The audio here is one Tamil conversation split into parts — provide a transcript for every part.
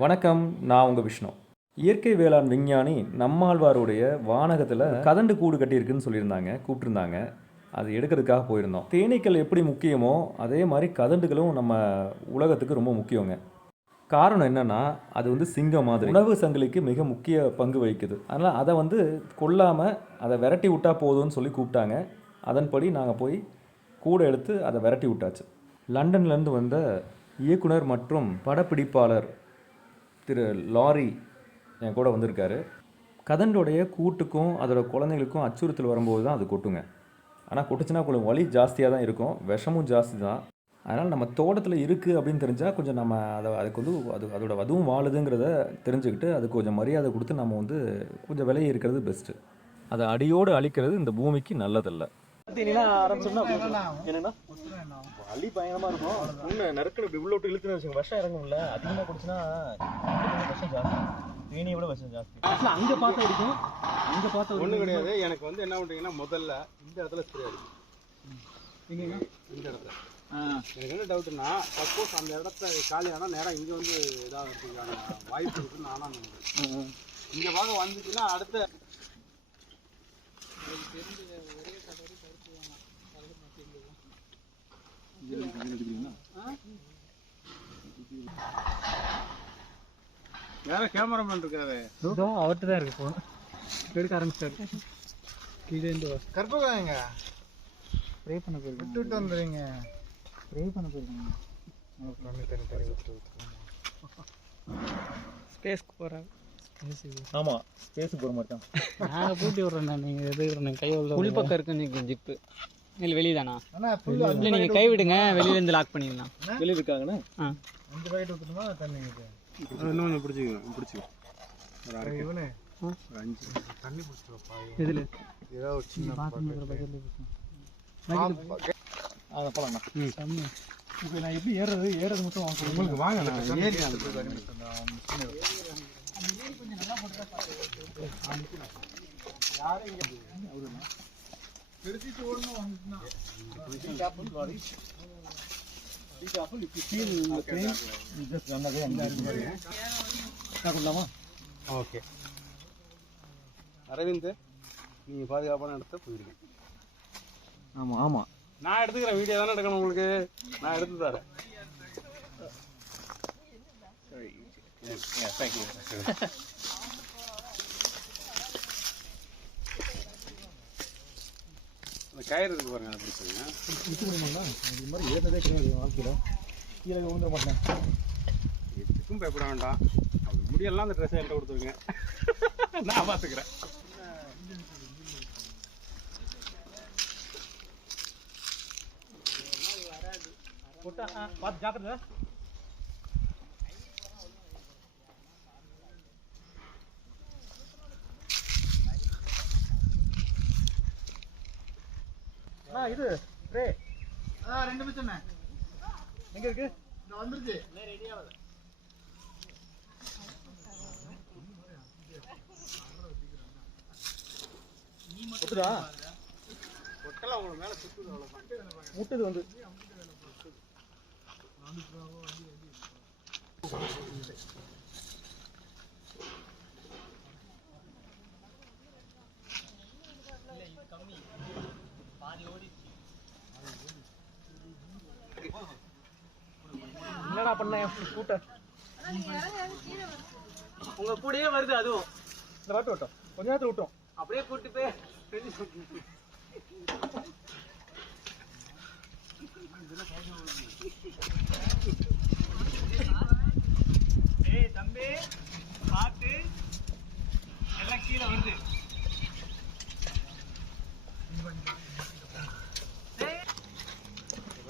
வணக்கம் நான் உங்கள் விஷ்ணு. இயற்கை வேளாண் விஞ்ஞானி நம்மாழ்வாருடைய வானகத்தில் கதண்டு கூடு கட்டியிருக்குன்னு சொல்லியிருந்தாங்க கூப்பிட்டுருந்தாங்க. அது எடுக்கிறதுக்காக போயிருந்தோம். தேனீக்கள் எப்படி முக்கியமோ அதே மாதிரி கதண்டுகளும் நம்ம உலகத்துக்கு ரொம்ப முக்கியங்க. காரணம் என்னன்னா அது வந்து சிங்கம் மாதிரி. உணவு சங்கிலிக்கு மிக முக்கிய பங்கு வகிக்குது. அதனால் அதை வந்து கொல்லாமல் அதை விரட்டி விட்டா போதும்னு சொல்லி கூப்பிட்டாங்க. அதன்படி நாங்கள் போய் கூட எடுத்து அதை விரட்டி விட்டாச்சு. லண்டன்லேருந்து வந்த இயக்குனர் மற்றும் படப்பிடிப்பாளர் திரு லாரி என் கூட வந்திருக்காரு. கதண்டோடைய கூட்டுக்கும் அதோட குழந்தைங்களுக்கும் அச்சுறுத்தல் வரும்போது தான் அது கொட்டுங்க. ஆனால் கொட்டுச்சுன்னா கொஞ்சம் வலி ஜாஸ்தியாக தான் இருக்கும். விஷமும் ஜாஸ்தி தான். அதனால் நம்ம தோட்டத்தில் இருக்குது அப்படின்னு தெரிஞ்சால் கொஞ்சம் நம்ம அதை அதுக்கு வந்து அது அதோட அதுவும் வாழுதுங்கிறத தெரிஞ்சுக்கிட்டு அதுக்கு கொஞ்சம் மரியாதை கொடுத்து நம்ம வந்து கொஞ்சம் விலையை இருக்கிறது பெஸ்ட்டு அதை அடியோடு அழிக்கிறது இந்த பூமிக்கு நல்லதல்ல. என்னன்னா? வலி பயங்கரமா இருக்கும். நெருக்கடி நறுக்கணும் இப்படி உள்ள விட்டு இழுத்துன்னு வச்சுங்க விஷம் இறங்கும்ல. அதிகமாக குடிச்சுன்னா விஷம் ஜாஸ்தி. தேனியை விட விஷம் ஜாஸ்தி. அங்கே பார்த்து அடிக்கும் அங்கே பார்த்து ஒன்றும் கிடையாது. எனக்கு வந்து என்ன பண்ணுறீங்கன்னா முதல்ல இந்த இடத்துல ஸ்ப்ரே அடிக்கும். இந்த இடத்துல. எனக்கு என்ன டவுட்னா சப்போஸ் அந்த இடத்த காலியானா நேரம் இங்கே வந்து இதாகிறதுக்கான வாய்ப்பு இருக்குன்னு நானா நினைக்கிறேன். இங்கே பார்க்க வந்துச்சுன்னா அடுத்த வேற கேமராமேன் இருக்காரு. அவர்கிட்ட தான் இருக்கு போன் எடுக்க ஆரம்பிச்சிட்டாரு. கீழே இருந்து கற்பகாயங்க. ஸ்ப்ரே பண்ண போயிருக்காங்க விட்டுட்டு வந்துடுறீங்க ஸ்ப்ரே பண்ண போயிருக்காங்க தனி தனி விட்டு ஸ்பேஸ்க்கு போகிறாங்க ஸ்பேஸ் இது ஆமாம் ஸ்பேஸுக்கு போக மாட்டான் நாங்கள் பூட்டி விட்றோம் நான் நீங்கள் எதுக்குறேன் கை உள்ள உள் பக்கம் இருக்கு நீங்கள் ஜிப்பு இல்லை வெளியே தானா? இல்லை நீங்கள் கை விடுங்க. வெளியிலேருந்து லாக் பண்ணிடலாம். வெளியே இருக்காங்கண்ணே? அஞ்சு பாக்கெட் ஊற்றணுமா தண்ணி இது இன்னும் கொஞ்சம் பிடிச்சிக்கோ பிடிச்சிக்கோ ஒரு அரை இவனே. ஒரு அஞ்சு. தண்ணி பிடிச்சிருப்பா இதில் ஏதாவது ஒரு சின்ன அதை செம்ம இப்போ நான் எப்படி ஏறுறது? ஏறது மட்டும் வாங்க. உங்களுக்கு வாங்க நான் ஏறி ஓகே. அரவிந்த் நீங்கள் பாதுகாப்பான இடத்த போயிருங்க. ஆமாம் ஆமாம் நான் எடுத்துக்கிறேன் வீடியோ தானே எடுக்கணும் உங்களுக்கு? நான் எடுத்து தரேன். அந்த கயிறு இருக்கு பாருங்க அதை பிடிச்சிருங்க இது மாதிரி ஏறதே கிடையாது வாழ்க்கையில் கீழே விழுந்துட மாட்டேன் எதுக்கும் பயப்பட வேண்டாம். அப்படி முடியெல்லாம் அந்த ட்ரெஸ்ஸை என்கிட்ட கொடுத்துருங்க நான் பார்த்துக்கிறேன் பார்த்து ஜாக்கிரதை. அண்ணா இது. ஸ்ப்ரே ரெண்டு நிமிஷம் எங்க இருக்கு? வந்துருச்சு. ஒத்துடா ஒட்டலாம் உங்களை மேலே சுற்றுது அவ்வளோதான் முட்டுது வந்து. பண்ண ஸ்கூட்டர் உங்கள் கூடயே வருது அதுவும். இந்த வாட்டு விட்டோம். கொஞ்ச நேரத்தில் விட்டோம். அப்படியே கூட்டு போய் ஏய் தம்பி பார்த்து எல்லாம் கீழே வருது அண்ணா அண்ணா, அங்கே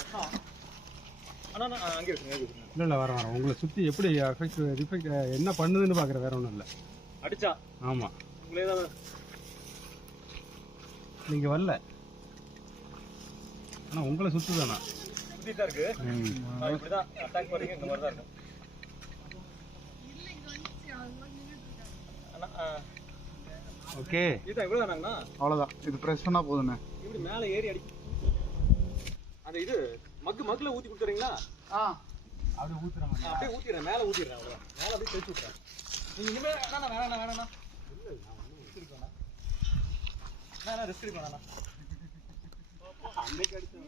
இருக்குங்க அங்கே இருக்குங்க இல்லை இல்லை வரேன் வரேன் உங்களை சுற்றி எப்படி அஃபெக்ட் ரிஃபெக்ட் என்ன பண்ணுதுன்னு பார்க்குற வேற ஒன்றும் இல்லை. அடிச்சா? ஆமாம் உங்களே தான் நீங்கள் வரல. ஆனால் உங்களை சுற்று தானா? சுற்றி தான் இருக்கு. நான் இப்படி தான் அட்டாக் பண்ணீங்க இந்த மாதிரி தான் இருக்கும் ஓகே. இதுதான் இவ்வளோ தானாங்கண்ணா? அவ்வளோதான் இது ப்ரெஸ் பண்ணால் போதுண்ணே இப்படி மேலே ஏறி அடி அந்த இது மக்கு மக்கில் ஊற்றி கொடுத்துறீங்களா? ஆ. அப்படியே ஊத்துற மாதிரி அப்படியே ஊத்திடுறேன் மேலே ஊத்திடுறேன் அவ்வளோ மேலே அப்படியே தெளிச்சு விட்றேன் நீங்க இனிமேல் வேணா வேணா வேணா இல்லை நான் ஒன்றும் ரெஸ்ட் எடுக்க வேணாம். வேணா ரெஸ்ட் எடுக்க வேணாம் அன்னைக்கு அடிச்சு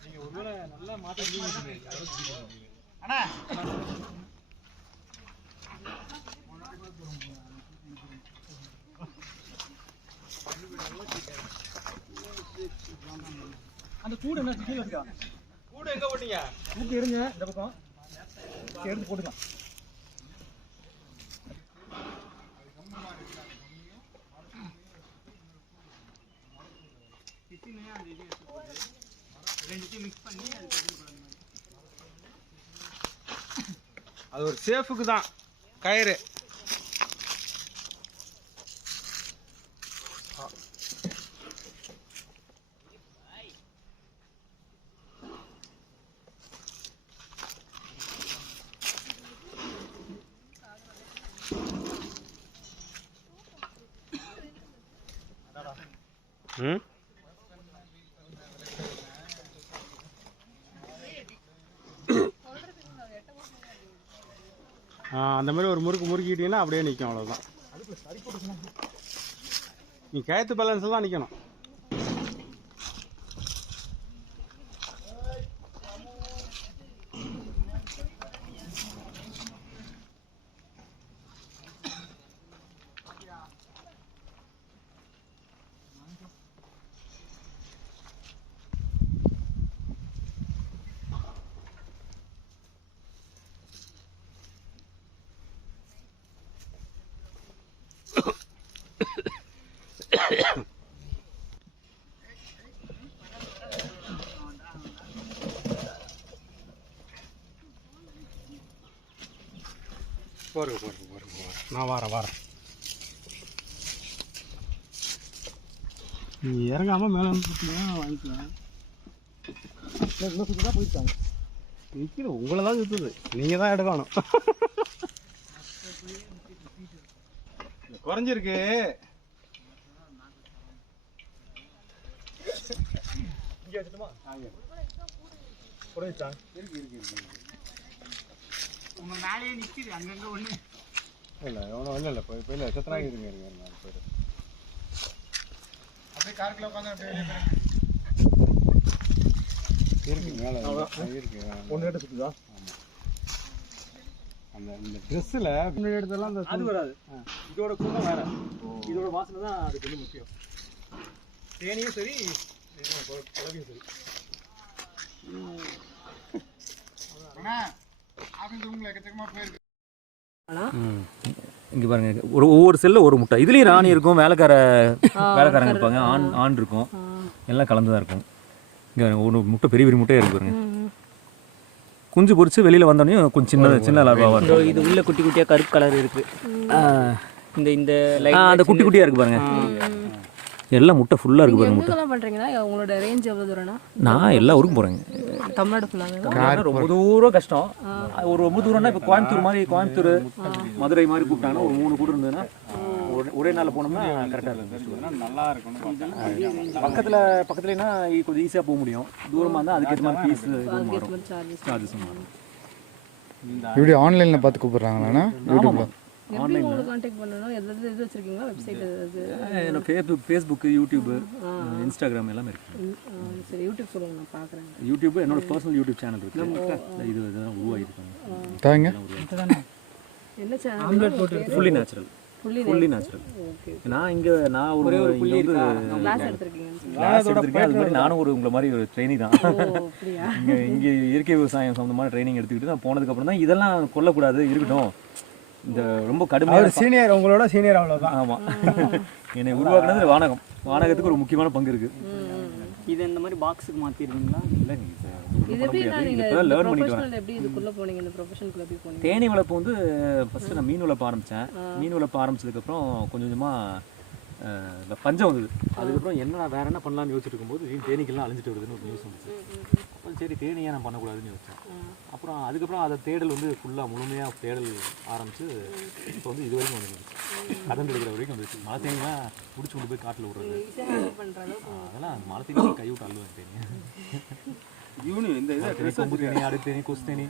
நீங்க ஒருவேளை நல்லா மாற்றி அண்ணா. அந்த கூடு என்ன கீழே இருக்கா கூடு எங்க போட்டீங்க? கூட்டு இருங்க இந்த பக்கம். எடுத்து போட்டுக்கலாம் அது ஒரு சேஃபுக்கு தான். கயிறு. ம்? அந்த மாதிரி ஒரு முறுக்கு முறுக்கிட்டீங்கன்னா அப்படியே நிற்கும் அவ்வளோதான் நீ கயத்து பேலன்ஸில் தான் நிற்கணும் போருங்க போருங்க போருங்க போருங்க. நான் வரேன் வரேன். நீ இறங்காம மேலே வாங்கிக்கலாம். தான் போயிருக்காங்க நிற்கிது உங்களை தான் சுற்றுது நீங்கள் தான் எடுக்கணும். குறைஞ்சிருக்கு. இங்கே வச்சுட்டுமா? இருக்கு இருக்கு இருக்கு. உங்க மேலேயே நிக்குது அங்கங்க ஒண்ணு. இல்லை ஒன்றும் இல்லை இல்லை இப்போ இப்போ இல்லை சத்தனாக இருங்க இருங்க இருங்க அது போயிடு அப்படியே காருக்குள்ள உட்காந்து இருக்கு மேலே இருக்கு. ஒன்று எடுத்து சுற்றுதா அந்த இந்த ட்ரெஸ்ஸில் முன்னாடி எடுத்தெல்லாம் அந்த அது வராது. இதோட குணம் வேற. இதோட வாசனை தான் அதுக்கு வந்து முக்கியம். தேனியும் சரி இங்கே பாருங்க ஒரு ஒவ்வொரு செல்லில் ஒரு முட்டை. இதுலேயும் ராணி இருக்கும் வேலைக்கார வேலைக்காரங்க இருப்பாங்க. ஆண் ஆண் இருக்கும். எல்லாம் கலந்து தான் இருக்கும். இங்கே ஒரு முட்டை பெரிய பெரிய முட்டையாக இருக்கு பாருங்க. குஞ்சு பொரிச்சு வெளியில் வந்தோடனே கொஞ்சம் சின்ன சின்ன இதோ இருக்கும் இது உள்ள குட்டி குட்டியா கருப்பு கலர் இருக்கு. இந்த இந்த அந்த குட்டி குட்டியாக இருக்கு பாருங்க. எல்லாம் முட்டை ஃபுல்லாக இருக்கு பாருங்க முட்டை. பண்றீங்கன்னா உங்களோட ரேஞ்ச் எவ்வளவு தூரம்னா? நான் எல்லா ஊருக்கும் போகிறேங்க தமிழ்நாடு ஃபுல்லாக ரொம்ப தூரம் கஷ்டம். ஒரு ரொம்ப தூரம்னா இப்போ கோயம்புத்தூர் மாதிரி கோயம்புத்தூர் மதுரை மாதிரி கூப்பிட்டாங்கன்னா ஒரு மூணு கூட்டம் இருந்ததுன்னா ஒரே- நாளில் போனோம்னா கரெக்டாக இருக்கும். நல்லா இருக்கணும் பக்கத்தில் பக்கத்துலனா கொஞ்சம் ஈஸியாக போக முடியும். தூரமாக இருந்தால் அதுக்கேற்ற மாதிரி ஃபீஸ் இதுவும் மாறும். சார்ஜஸ் மாறும். இப்படி ஆன்லைனில் பார்த்து கூப்பிட்றாங்களாண்ணா? யூடியூப்ல எப்படி உங்களுக்கு காண்டாக்ட் பண்ணணும்? எதாவது இது வச்சிருக்கீங்களா? வெப்சைட் ஏதாவது என்ன ஃபேஸ்புக் ஃபேஸ்புக்கு யூடியூப்பு இன்ஸ்டாகிராம் எல்லாமே இருக்குது ம், ஆ, சரி யூடியூப் சொல்லுங்க நான் பார்க்குறேன் யூடியூப் என்னோட பர்சனல் யூடியூப் சேனல் இருக்குது இது இதெல்லாம் உருவாகிருக்காங்க தாங்க. என்ன channel fully natural fully natural நான் இங்கே நான் ஒரு இங்க வந்து கிளாஸ் எடுத்திருக்கீங்கன்னு சொல்லி கிளாஸ் எடுத்திருக்கேன் அது மாதிரி நானும் ஒரு உங்களை மாதிரி ஒரு ட்ரைனிங் தான். இங்கே இங்கே இயற்கை விவசாயம் சம்மந்தமான ட்ரைனிங் எடுத்துக்கிட்டு நான் போனதுக்கப்புறம் தான் இதெல்லாம் கொல்லக்கூடாது இருக்கட்டும். இந்த ரொம்ப கடுமையான சீனியர் உங்களோட சீனியர் அவ்வளோதான் ஆமாம் என்னை உருவாக்குனது வானகம். வானகத்துக்கு ஒரு முக்கியமான பங்கு இருக்குது இது இந்த மாதிரி பாக்ஸுக்கு மாத்திடுவீங்களா? இல்லை நீங்கள் இந்த போனீங்க? தேனி வளர்ப்பு வந்து ஃபஸ்ட்டு நான் மீன் வளர்ப்பு ஆரம்பித்தேன் மீன் வளர்ப்பு ஆரம்பிச்சதுக்கப்புறம் கொஞ்சம் கொஞ்சமாக பஞ்சம் வந்தது. அதுக்கப்புறம் என்ன நான் வேற என்ன பண்ணலாம்னு யோசிச்சுட்டு இருக்கும்போது தேனீக்கெல்லாம் அழிஞ்சிட்டு வருதுன்னு ஒரு நியூஸ் வந்துச்சு. சரி தேனியாக நான் பண்ணக்கூடாதுன்னு யோசிச்சேன். அப்புறம் அதுக்கப்புறம் அதை தேடல் வந்து ஃபுல்லாக முழுமையாக தேடல் ஆரம்பிச்சு இப்போ வந்து இது வரைக்கும் வந்துருந்துச்சு கதந்து எடுக்கிற வரைக்கும் வந்துருச்சு மழை தேனினா பிடிச்சி கொண்டு போய் காட்டில் விடுறது. அதெல்லாம் மழை தேனி கை விட்டு அள்ளுவேன் தேனி. இவனு இந்த இதை தேனி, கொம்பு தேனி அடுக்கு தேனி கொசு தேனி.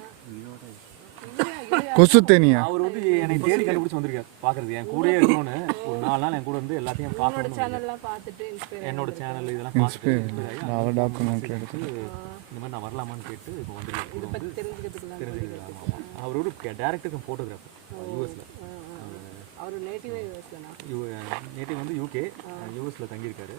கொசு தேனியா? அவர் வந்து என்னை தேடி கண்டுபிடிச்சு வந்திருக்காரு. பார்க்கறது என் கூடயே இருக்கணும்னு. ஒரு நாலு நாள் என் கூட வந்து எல்லாத்தையும் பார்க்கணும் சேனல்லாம் பார்த்துட்டு இன்ஸ்பயர் என்னோட சேனல் இதெல்லாம் பார்த்துட்டு அவர் டாக்குமெண்ட் எடுத்து. இந்த மாதிரி நான் வரலாமான்னு கேட்டு இப்போ வந்துருக்கேன் கூட வந்து தெரிஞ்சுக்கலாம் அவர் ஒரு டேரக்டர் ஃபோட்டோகிராஃபர் யூஎஸில் அவர் நேட்டிவே யூஎஸ்லனா யூ நேட்டிவ் வந்து யூகே யூஎஸில் தங்கியிருக்காரு.